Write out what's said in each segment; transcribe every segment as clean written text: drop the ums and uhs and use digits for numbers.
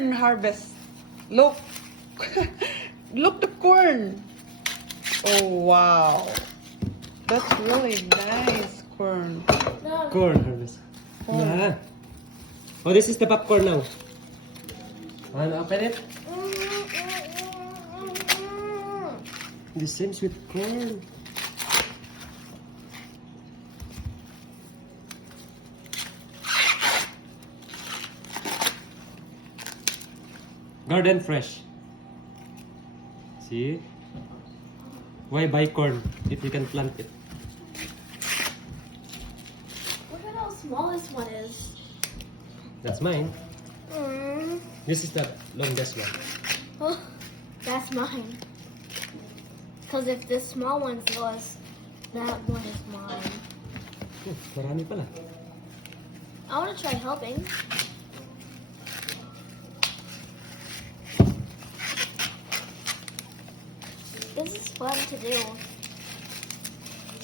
corn harvest. Look. Look the corn. Oh, wow. That's really nice corn. No. Corn harvest. Corn. Yeah. Oh, this is the popcorn now. Wanna open it? The same sweet corn. Garden fresh. See? Why buy corn if you can plant it? Look at how small this one is. That's mine. Mm. This is the longest one. Oh, that's mine. Because if this small one's yours, that one is mine. Oh, marami pala. I want to try helping. This is fun to do.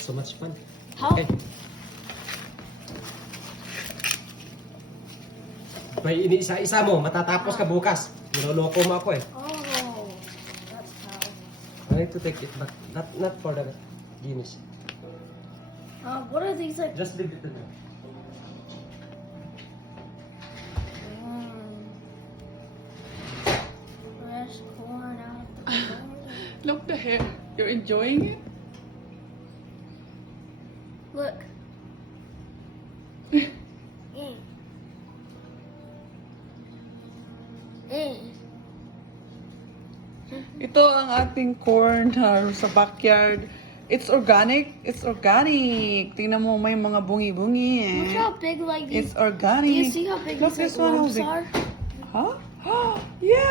So much fun. How? Okay. May iniisa-isa mo, matatapos ka bukas. Niloloko mo ako eh. Oh, that's how. I need to take it back. Not for the Guinness. What are these like? Just leave it to them. Fresh corn out of the garden. Look the hair. You're enjoying it? Look. Ito ang ating corn sa backyard. It's organic. It's organic. Tingnan mo, may mga bungi-bungi eh. Look how big like these. It's organic. Do you see how big Look these this one, how worms big. are? Huh? Yeah!